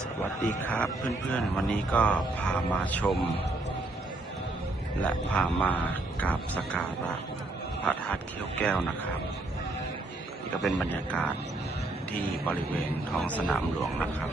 สวัสดีครับเพื่อนๆ วันนี้ก็พามาชม และพามากราบสการะพระธาตุเขี้ยวแก้วนะครับนี่ก็เป็นบรรยากาศที่บริเวณท้องสนามหลวงนะครับ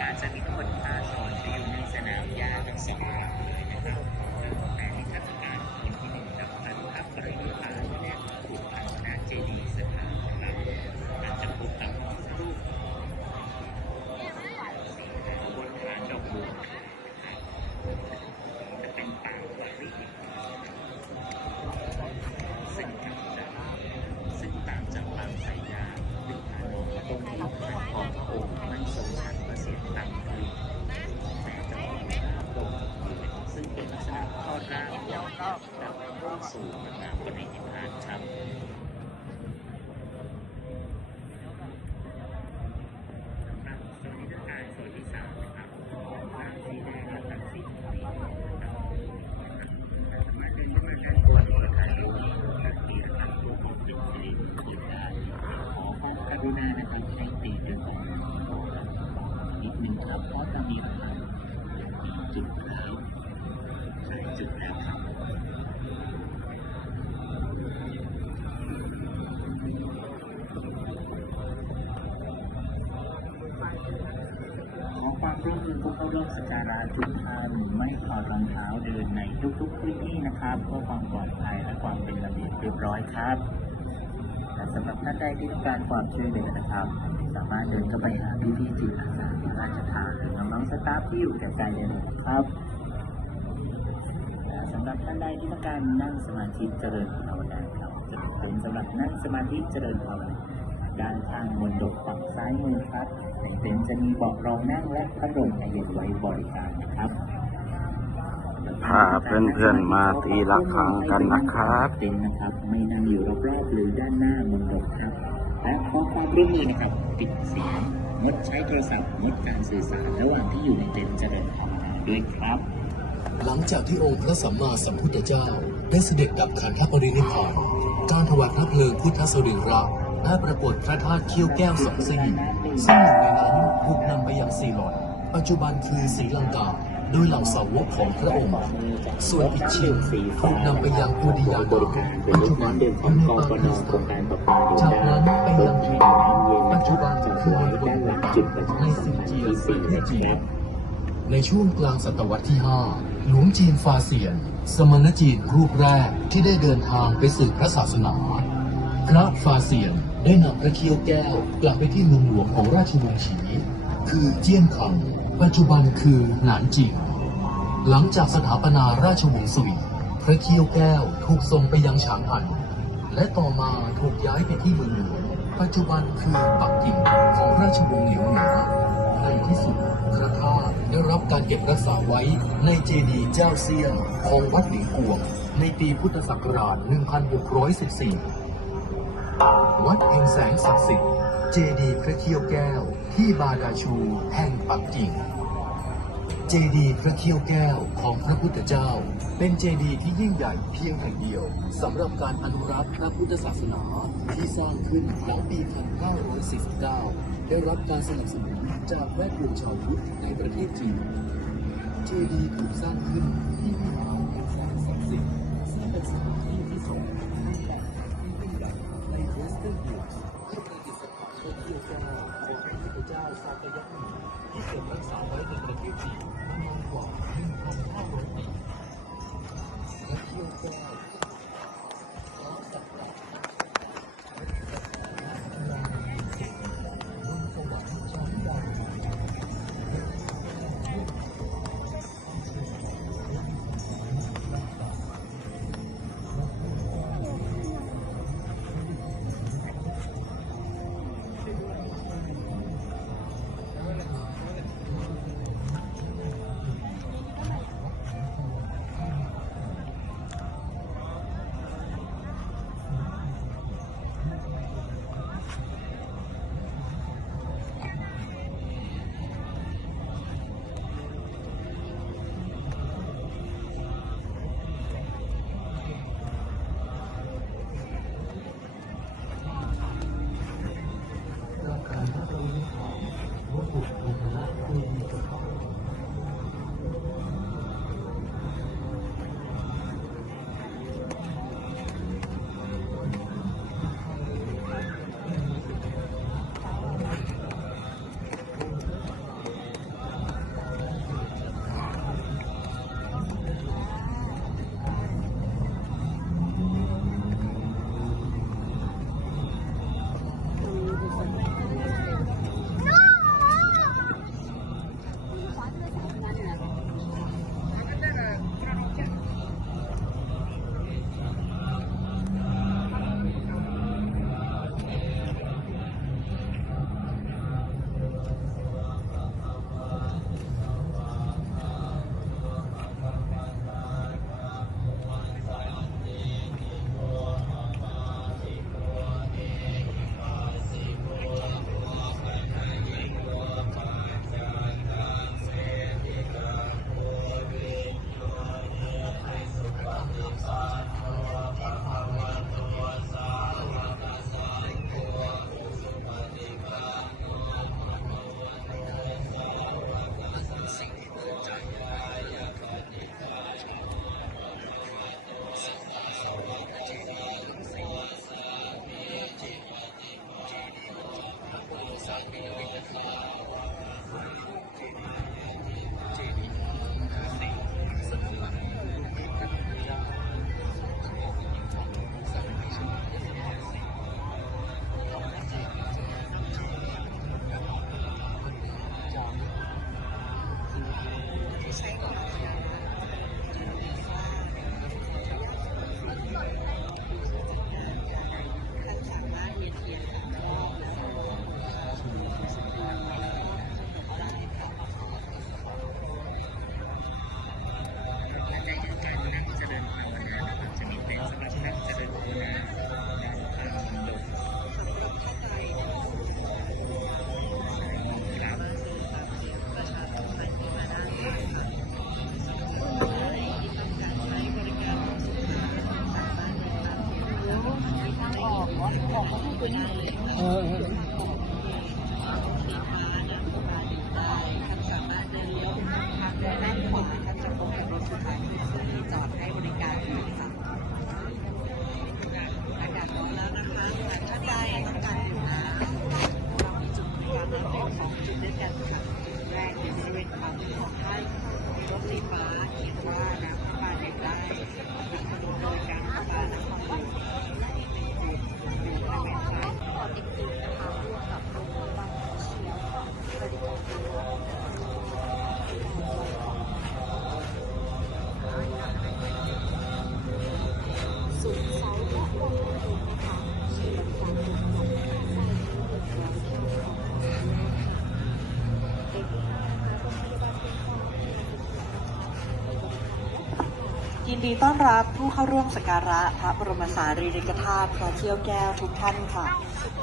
การจะมีคนพาสอนจะอยู่ในสนามหญ้าทั้งสองฝั่งเลยนะครับแต่ในเทศกาลคนที่หนึ่งกับพันทัพปรินิพพานเนี่ยถูกพันนาเจดีย์สถานนะครับอาจจะพบกับรูปบนฐานดอกบัวนะครับจะเป็นปางวารีซึ่งทำจากซึ่งต่างจากปางสายยาหรือฐานของตรงนี้ของพระองค์ไม่ทรงชันประสิทธิ์ต่ำคือแม้จะมีหน้าตรงซึ่งเป็นลักษณะข้อร่างแล้วก็เข้าสู่มหาปรินิพพานครับสำหรับโซนนิทรรศการโซนที่สามนะครับทางสีแดงและทางสีเขียวนะครับสามารถเดินเข้ามาด้านบนอาคารนี้นะครับที่นะครับตัวของจุดที่ยืนได้ขอความกรุณานะครับให้ตีด้วยของนิดนึงครับเพราะจะมีพลังมีจุดแล้ว ใช่จุดแล้วครับขอความร่วมมือผู้เข้าร่วมสักการะทุกท่านไม่ถอดรองเท้าเดินในทุกๆพื้นที่นะครับเพื่อความปลอดภัยและความเป็นระเบียบเรียบร้อยครับและสำหรับท่านใดที่ต้องการความช่วยเหลือนะครับ สามารถเดินเข้าไปหาพี่ๆจิตอาสาในราชทานหรือน้องๆสตาฟที่อยู่ใกล้ๆได้เลยนครับำหรับท่านใดที่ต้องการนั่งสมาธิเจริญภาวนาครับจะเป็นสำหรับนั่งสมาธิเจริญภาวนาด้านข้างมนดบฝั่งซ้ายมือครับในเต็นท์จะมีเบาะรองนั่งและพัดลมแอร์เย็นไว้บริการนะครับพาเพื่อนๆมาตีละครังกันนะครับเต็นท์นะครับ ไม่นั่งอยู่รอบๆหรือด้านหน้ามนดบครับและขอความร่วมมือนะครับปิดเสียงงดใช้โทรศัพท์งดการสื่อสารระหว่างที่อยู่ในเต็นท์เจริญภาวนาด้วยครับ หลังจากที่องค์พระสัมมาสัมพุทธเจ้า ได้เสด็จดับขันธปรินิพพานการถวายพระเพลิงพุทธสรีระได้ปรากฏพระธาตุเขี้ยวแก้วสองซี่ซึ่งหนึ่งในนั้นถูกนำไปยังซีลอนปัจจุบันคือศรีลังกาโดยเหล่าสาวกของพระองค์ ส่วนอีกชิ้นถูกนำไปยังอุดิยาบริการปัจจุบันน้ำดื่มอของกปาปนกีสโครถางนการประปาจากนั้นไปยังที่ที่น้ำเย็นปัจจุบันจะคือไว้บนด้หลังจุดในสัซิมนพันเจียที่ปสี่ระเทศจีน ในช่วงกลางศตวรรษที่ 5 หลวงจีนฟาเซียน สมณจีนรูปแรกที่ได้เดินทางไปสืบพระศาสนา พระฟาเซียนได้นำพระเคียวแก้วกลับไปที่เมืองหลวงของราชวงศ์ฉี คือเจี้ยนคัง ปัจจุบันคือหนานจิง หลังจากสถาปนาราชวงศ์สวีพระเคียวแก้วถูกส่งไปยังฉางอัน และต่อมาถูกย้ายไปที่เมืองหลวง ปัจจุบันคือปักกิ่งของราชวงศ์เหลียวเหนือในที่สุด ได้รับการเก็บรักษาไว้ในเจดีย์เจ้าเซียนของวัดหลิงกวง ในปีพุทธศักราช 1614 วัดแห่งแสงศักดิ์สิทธิ์เจดีย์พระเขี้ยวแก้ว ที่บาดาชูแห่งปักกิ่งเจดีย์พระเขี้ยวแก้วของพระพุทธเจ้า เป็นเจดีย์ที่ยิ่งใหญ่เพียงแห่งเดียวสำหรับการอนุรักษ์พระพุทธศาสนาที่สร้างขึ้นหลังปี 1549 ได้รับการสนับสนุน จากแวดวงชาวพุทธในประเทศจีนเจดีย์ถูกสร้างขึ้นที่วิหารแห่งแสงศักดิ์สิทธิ์ซึ่งเป็นสถานที่ที่สองรูปแบบที่ยิ่งใหญ่ในเวสเทิร์นฮิลส์เพื่อประดิษฐานพระเขี้ยวแก้วของพระพุทธเจ้าซากยะมีที่เก็บรักษาไว้ในประเทศจีนมานานกว่า1,500ปีพระเขี้ยว อก ดีต้อนรับผู้เข้าร่วมสักการะพระบรมสารีริกธาตุพระเที่ยวแก้วทุกท่านค่ะ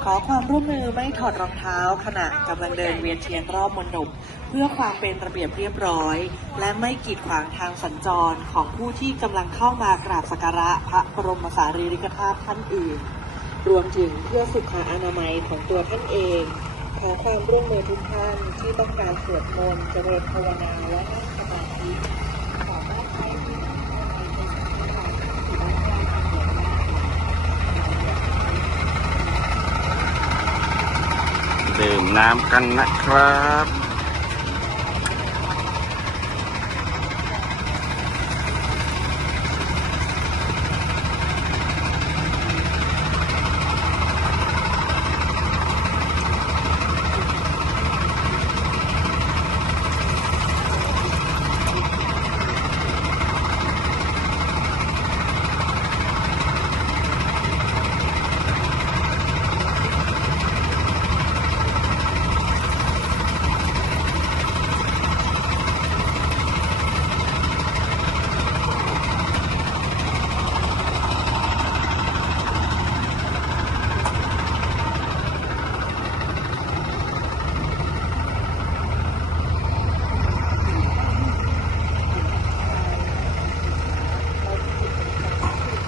ขอความร่วมมือไม่ถอดรองเท้า ขณะกำลังเดินเวียนเทียนรอบมณฑปเพื่อความเป็นระเบียบเรียบร้อย และไม่กีดขวางทางสัญจรของผู้ที่กำลังเข้ามากราบสักการะพระบรมสารีริกธาตุท่านอื่น รวมถึงเพื่อสุขอนามัยของตัวท่านเองขอความร่วมมือทุกท่านที่ต้องการสวดมนต์เจริญภาวนาและนั่งสมาธิสามารถใช้ที่นั่งภายในเป็นสถานที่ด้านข้างทางเดินได้ ดื่มน้ำกันนะครับ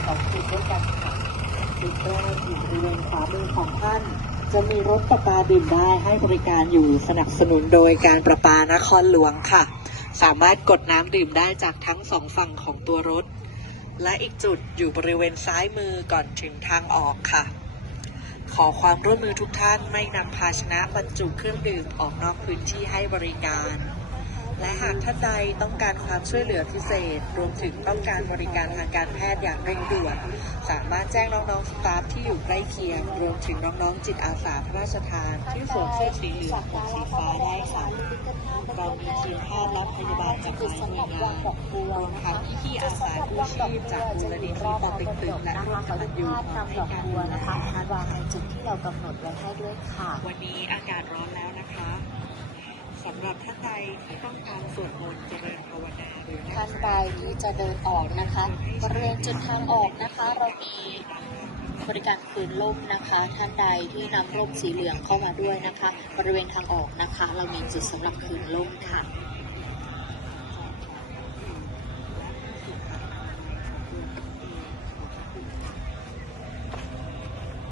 สองจุดด้วยกันค่ะจุดแรกอยู่บริเวณขวามือของท่าน จะ มีรถประปาดื่มได้ให้บริการอยู่สนับสนุนโดยการประปานครหลวงค่ะ สามารถกดน้ำดื่มได้จากทั้งสองฝั่งของตัวรถ และอีกจุดอยู่บริเวณซ้ายมือก่อนถึงทางออกค่ะ ขอความร่วมมือทุกท่านไม่นำภาชนะบรรจุเครื่องดื่มออกนอกพื้นที่ให้บริการ และหากท่านใดต้องการความช่วยเหลือพิเศษ รวมถึงต้องการบริการทางการแพทย์อย่างเร่งด่วน สามารถแจ้งน้องๆสตาฟที่อยู่ใกล้เคียง รวมถึงน้องๆจิตอาสาพระราชทานที่สวมเสื้อสีเหลืองกับสีฟ้าได้ค่ะเรามีทีมแพทย์และพยาบาลจากหลายหน่วยงานรวมทั้งพี่ๆอาสากู้ชีพจากมูลนิธิปอเต็กตึงและร่วมกับตันยูสามารถนำดอกบัวนะคะวางในจุดที่เรากำหนดไว้ให้ด้วยค่ะ วันนี้อากาศร้อนแล้วนะคะ สำหรับท่านใดที่ต้องการสวดมนต์เจริญภาวนาหรือท่านใดที่จะเดินออกนะคะบริเวณจุดทางออกนะคะ เรามีบริการคืนล่มนะคะ ท่านใดที่นำร่มสีเหลืองเข้ามาด้วยนะคะ บริเวณทางออกนะคะ เรามีจุดสำหรับคืนล่มค่ะ